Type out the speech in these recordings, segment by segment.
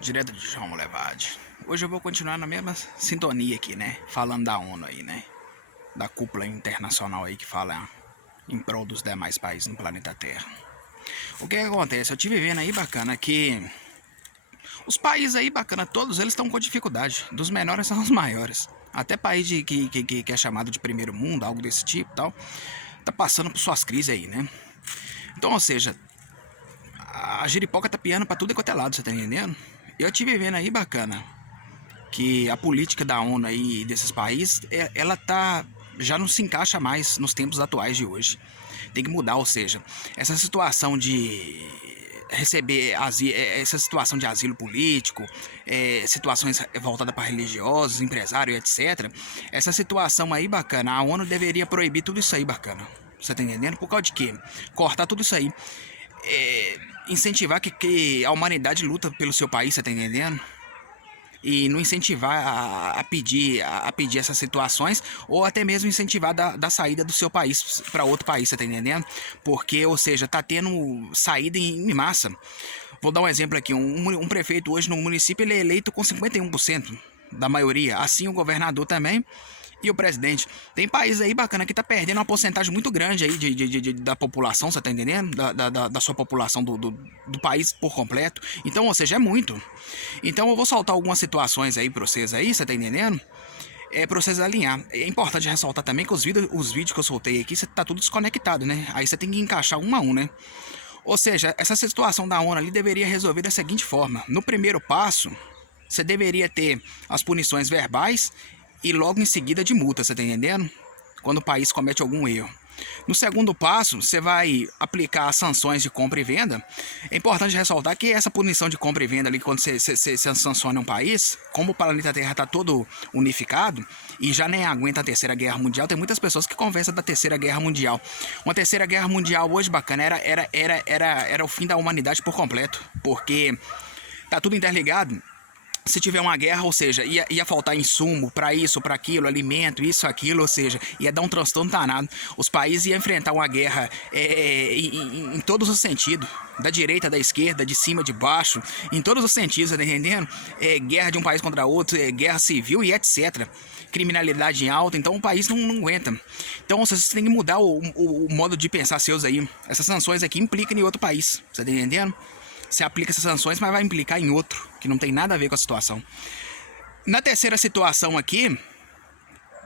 Direto de João Levade. Hoje eu vou continuar na mesma sintonia aqui, né? Falando da ONU aí, né? Da cúpula internacional aí que fala em prol dos demais países no planeta Terra. O que acontece? Eu tive vendo aí, bacana, que os países aí, bacana, todos eles estão com dificuldade. Dos menores aos maiores. Até país que é chamado de primeiro mundo, algo desse tipo e tal, tá passando por suas crises aí, né? Então, ou seja, a giripoca tá piando pra tudo quanto é lado, você tá entendendo? Eu tive vendo aí, bacana, que a política da ONU aí desses países, ela tá já não se encaixa mais nos tempos atuais de hoje. Tem que mudar, ou seja, essa situação de receber essa situação de asilo político, situações voltadas para religiosos, empresários, etc. Essa situação aí, bacana, a ONU deveria proibir tudo isso aí, bacana. Você tá entendendo? Por causa de quê? Cortar tudo isso aí. Incentivar que a humanidade luta pelo seu país, você tá entendendo? E não incentivar a pedir essas situações, ou até mesmo incentivar da saída do seu país para outro país, você tá entendendo? Porque, ou seja, tá tendo saída em massa. Vou dar um exemplo aqui, um prefeito hoje no município ele é eleito com 51% da maioria, assim o governador também e o presidente. Tem país aí bacana que tá perdendo uma porcentagem muito grande aí da população, você tá entendendo? Da sua população do país por completo. Então, ou seja, é muito. Então eu vou soltar algumas situações aí pra vocês aí, você tá entendendo? Pra vocês alinhar. É importante ressaltar também que os vídeos que eu soltei aqui, você tá tudo desconectado, né? Aí você tem que encaixar um a um, né? Ou seja, essa situação da ONU ali deveria resolver da seguinte forma. No primeiro passo, você deveria ter as punições verbais e logo em seguida de multa, você tá entendendo? Quando o país comete algum erro. No segundo passo, você vai aplicar as sanções de compra e venda. É importante ressaltar que essa punição de compra e venda ali, quando você sanciona um país, como o planeta Terra está todo unificado e já nem aguenta a Terceira Guerra Mundial, tem muitas pessoas que conversam da Terceira Guerra Mundial. Uma Terceira Guerra Mundial hoje, bacana, era o fim da humanidade por completo, porque tá tudo interligado. Se tiver uma guerra, ou seja, ia faltar insumo para isso, para aquilo, alimento, isso, aquilo, ou seja, ia dar um transtorno danado. Os países iam enfrentar uma guerra em todos os sentidos, da direita, da esquerda, de cima, de baixo, em todos os sentidos, tá entendendo? Guerra de um país contra outro, guerra civil e etc. Criminalidade alta, então o país não aguenta. Então vocês têm que mudar o modo de pensar seus aí. Essas sanções aqui implicam em outro país, você tá entendendo? Você aplica essas sanções, mas vai implicar em outro, que não tem nada a ver com a situação. Na terceira situação aqui,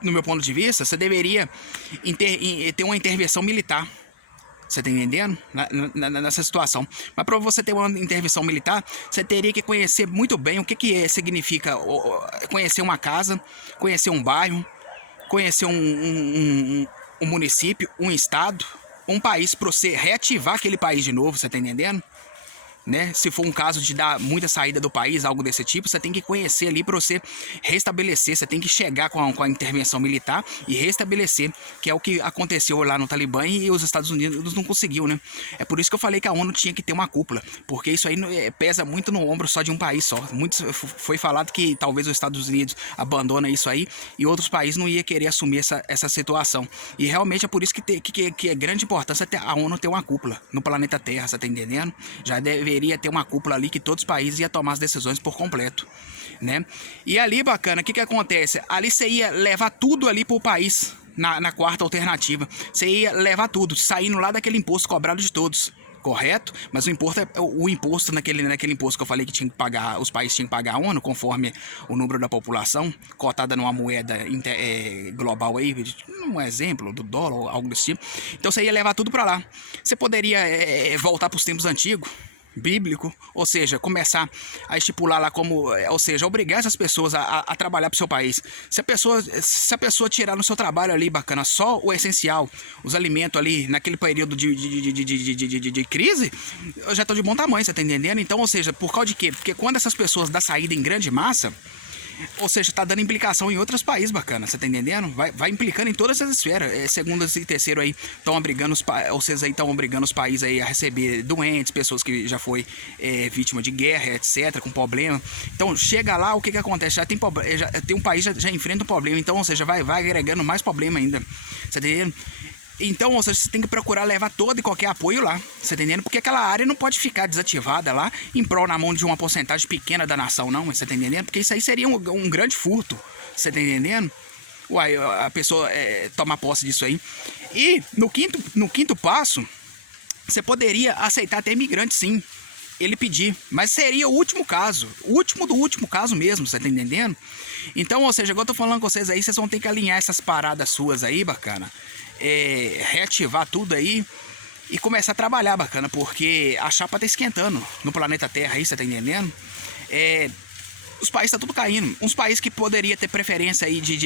no meu ponto de vista, você deveria ter uma intervenção militar. Você tá entendendo? Nessa situação. Mas para você ter uma intervenção militar, você teria que conhecer muito bem o que significa conhecer uma casa, conhecer um bairro, conhecer um município, um estado, um país, para você reativar aquele país de novo, você tá entendendo? Né? Se for um caso de dar muita saída do país, algo desse tipo, você tem que conhecer ali para você restabelecer, você tem que chegar com a intervenção militar e restabelecer, que é o que aconteceu lá no Talibã e os Estados Unidos não conseguiu, né? É por isso que eu falei que a ONU tinha que ter uma cúpula, porque isso aí pesa muito no ombro só de um país só. Foi falado que talvez os Estados Unidos abandona isso aí e outros países não iam querer assumir essa situação. E realmente é por isso que é grande importância a ONU ter uma cúpula no planeta Terra, você tá entendendo? Já deveria ter uma cúpula ali que todos os países iam tomar as decisões por completo, né? E ali, bacana, o que acontece? Ali você ia levar tudo ali pro país, na quarta alternativa. Você ia levar tudo, saindo lá daquele imposto cobrado de todos, correto? Mas o imposto naquele imposto que eu falei que tinha que pagar, os países tinham que pagar a ONU, conforme o número da população, cotada numa moeda global aí, um exemplo do dólar ou algo desse tipo. Então você ia levar tudo para lá. Você poderia voltar para os tempos antigos, bíblico, ou seja, começar a estipular lá como, ou seja, obrigar essas pessoas a trabalhar para o seu país. Se a pessoa tirar no seu trabalho ali, bacana, só o essencial, os alimentos ali, naquele período de crise, eu já estou de bom tamanho, você tá entendendo? Então, ou seja, por causa de quê? Porque quando essas pessoas dão saída em grande massa, ou seja, tá dando implicação em outros países, bacana, você tá entendendo? Vai implicando em todas as esferas. Segundo e terceiro aí estão obrigando vocês aí estão obrigando os países aí a receber doentes, pessoas que já foi vítima de guerra, etc, com problema. Então chega lá, o que acontece? Já tem um país já enfrenta um problema, então, ou seja, vai agregando mais problema ainda. Você tá entendendo? Então, ou seja, você tem que procurar levar todo e qualquer apoio lá, você tá entendendo? Porque aquela área não pode ficar desativada lá em prol na mão de uma porcentagem pequena da nação, não, você tá entendendo? Porque isso aí seria um grande furto, você tá entendendo? Uai, a pessoa toma posse disso aí. E no quinto passo, você poderia aceitar até imigrante, sim, ele pedir, mas seria o último caso, o último do último caso mesmo, você tá entendendo? Então, ou seja, igual eu tô falando com vocês aí, vocês vão ter que alinhar essas paradas suas aí, bacana, reativar tudo aí e começar a trabalhar, bacana, porque a chapa tá esquentando no planeta Terra aí, você tá entendendo? Os países tá tudo caindo. Uns países que poderia ter preferência aí de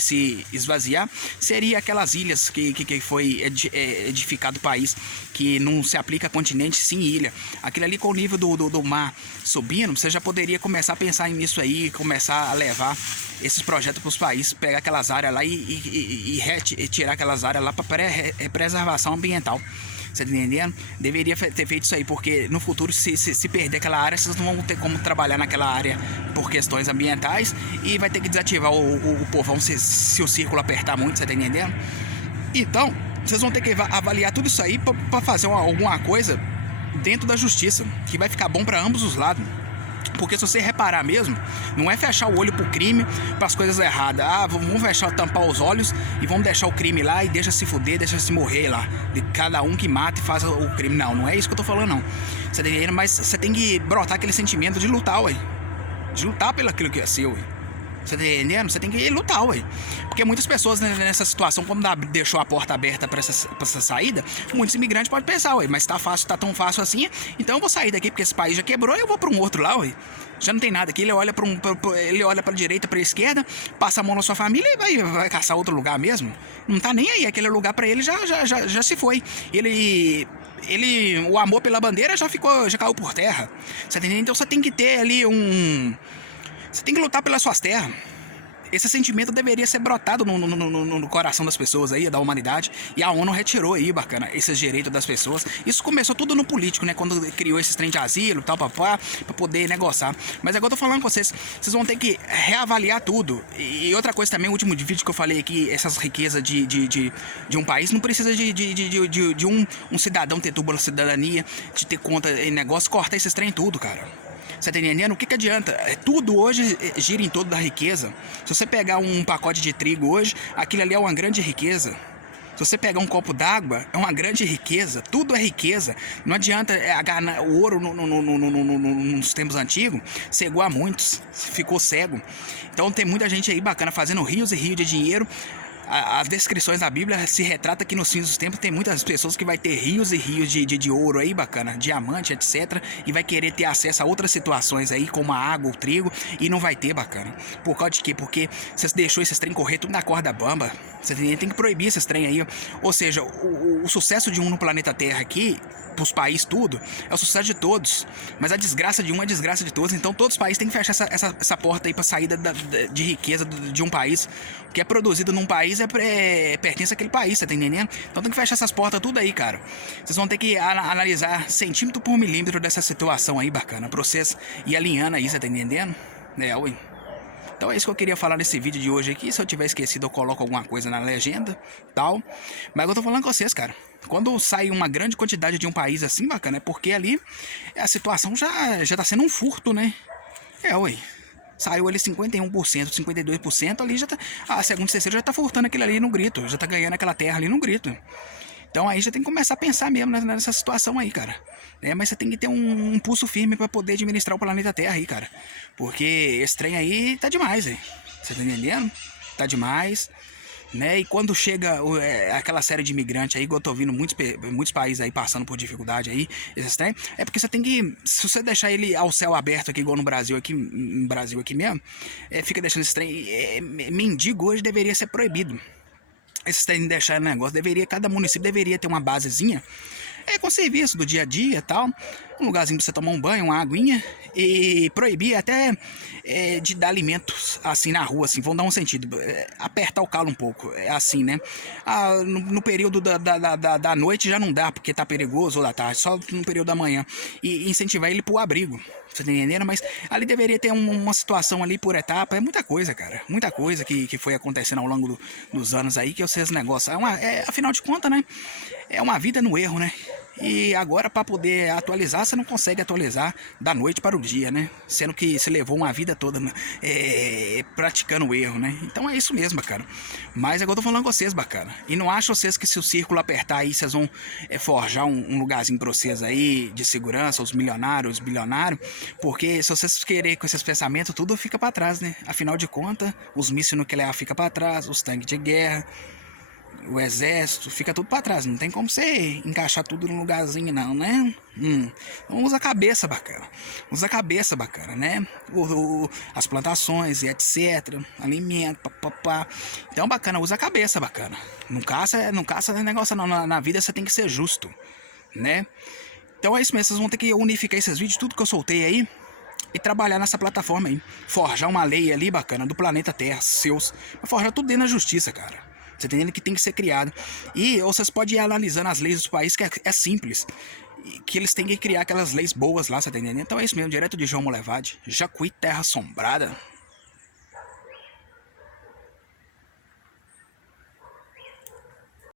se esvaziar seria aquelas ilhas que foi edificado o país, que não se aplica a continente sim ilha. Aquilo ali com o nível do mar subindo, você já poderia começar a pensar nisso aí, começar a levar esses projetos para os países, pegar aquelas áreas lá e tirar aquelas áreas lá para preservação ambiental. Você tá entendendo? Deveria ter feito isso aí, porque no futuro, se perder aquela área, vocês não vão ter como trabalhar naquela área por questões ambientais e vai ter que desativar o povão se o círculo apertar muito, você tá entendendo? Então, vocês vão ter que avaliar tudo isso aí para fazer alguma coisa dentro da justiça, que vai ficar bom para ambos os lados. Porque se você reparar mesmo, não é fechar o olho pro crime, pras coisas erradas. Ah, vamos fechar, tampar os olhos e vamos deixar o crime lá e deixa se fuder, deixa se morrer lá. De cada um que mata e faz o crime. Não, não é isso que eu tô falando, não. Você tá entendendo? Mas você tem que brotar aquele sentimento de lutar, ué. De lutar pelo aquilo que é seu, ué. Você tá entendendo? Você tem que lutar, ué. Porque muitas pessoas nessa situação, como deixou a porta aberta pra essa saída, muitos imigrantes podem pensar, ué, mas tá fácil, tá tão fácil assim, então eu vou sair daqui porque esse país já quebrou e eu vou pra um outro lá, ué. Já não tem nada aqui, ele olha pra direita, pra esquerda, passa a mão na sua família e vai caçar outro lugar mesmo. Não tá nem aí, aquele lugar pra ele já se foi. O amor pela bandeira já caiu por terra. Você tá entendendo? Então você tem que ter ali você tem que lutar pelas suas terras. Esse sentimento deveria ser brotado no coração das pessoas aí, da humanidade. E a ONU retirou aí, bacana, esses direitos das pessoas. Isso começou tudo no político, né? Quando criou esses trem de asilo, tal, papá, pra poder negociar. Mas agora eu tô falando com vocês, vocês vão ter que reavaliar tudo. E outra coisa também, o último vídeo que eu falei aqui, essas riquezas de um país, não precisa de um cidadão ter dupla cidadania, de ter conta em negócio, cortar esses trem tudo, cara. Você tá entendendo? O que adianta? Tudo hoje gira em torno da riqueza. Se você pegar um pacote de trigo hoje, aquilo ali é uma grande riqueza. Se você pegar um copo d'água, é uma grande riqueza. Tudo é riqueza. Não adianta o ouro nos tempos antigos cegou a muitos, ficou cego. Então tem muita gente aí bacana fazendo rios e rios de dinheiro. As descrições da Bíblia se retrata que nos fins dos tempos tem muitas pessoas que vai ter rios e rios de ouro aí, bacana, diamante, etc. E vai querer ter acesso a outras situações aí, como a água, o trigo, e não vai ter, bacana. Por causa de quê? Porque você deixou esses trem correr tudo na corda bamba. Você tem que proibir esses trem aí. Ou seja, o sucesso de um no planeta Terra aqui, pros países tudo, é o sucesso de todos. Mas a desgraça de um é a desgraça de todos. Então todos os países têm que fechar essa porta aí pra saída de riqueza de um país. O que é produzido num país pertence àquele país, você tá entendendo? Então tem que fechar essas portas tudo aí, cara. Vocês vão ter que analisar centímetro por milímetro dessa situação aí, bacana, pra vocês ir alinhando aí, você tá entendendo? Ué. Então é isso que eu queria falar nesse vídeo de hoje aqui. Se eu tiver esquecido, eu coloco alguma coisa na legenda, tal. Mas eu tô falando com vocês, cara. Quando sai uma grande quantidade de um país assim, bacana, é porque ali a situação já tá sendo um furto, né? Ué. Saiu ali 51%, 52%, ali já tá. A segunda e terceira já tá furtando aquilo ali no grito. Já tá ganhando aquela terra ali no grito. Então aí já tem que começar a pensar mesmo nessa situação aí, cara. Mas você tem que ter um pulso firme pra poder administrar o planeta Terra aí, cara. Porque esse trem aí tá demais, velho. Você tá entendendo? Tá demais. Né? E quando chega aquela série de imigrantes aí, igual eu tô vendo muitos países aí passando por dificuldade aí, esses trem, é porque você tem que, se você deixar ele ao céu aberto aqui, igual no Brasil aqui, mesmo, fica deixando esse trem, mendigo hoje deveria ser proibido. Esses trem de deixar negócio, cada município deveria ter uma basezinha, com serviço do dia a dia e tal, um lugarzinho pra você tomar um banho, uma aguinha, e proibir até de dar alimentos assim na rua, assim, vão dar um sentido, apertar o calo um pouco, é assim, né? No período da noite já não dá, porque tá perigoso, ou da tarde, só no período da manhã, e incentivar ele pro abrigo. Você tá entendendo? Mas ali deveria ter uma situação ali por etapa. É muita coisa, cara. Muita coisa que foi acontecendo ao longo dos anos aí, que eu sei os negócios. Afinal de contas, né? É uma vida no erro, né? E agora, para poder atualizar, você não consegue atualizar da noite para o dia, né? Sendo que você levou uma vida toda, né, praticando o erro, né? Então é isso mesmo, bacana. Mas agora eu tô falando com vocês, bacana. E não acho vocês que se o círculo apertar aí, vocês vão forjar um lugarzinho pra vocês aí de segurança, os milionários, os bilionários. Porque se vocês querem com esses pensamentos, tudo fica para trás, né? Afinal de contas, os mísseis nucleares ficam para trás, os tanques de guerra, o exército, fica tudo pra trás. Não tem como você encaixar tudo num lugarzinho, não, né? Então usa a cabeça, bacana. Usa a cabeça, bacana, né? As plantações e etc. Alimento, papapá. Então, bacana, usa a cabeça, bacana. Não caça negócio não. Na vida você tem que ser justo, né? Então é isso mesmo, vocês vão ter que unificar esses vídeos, tudo que eu soltei aí, e trabalhar nessa plataforma aí. Forjar uma lei ali bacana do planeta Terra, seus. Forjar tudo dentro da justiça, cara. Você entendendo que tem que ser criado. E ou vocês podem ir analisando as leis dos países, que é simples. Que eles têm que criar aquelas leis boas lá, você tá entendendo? Então é isso mesmo, direto de João Molevade, Jacuí, Terra Assombrada.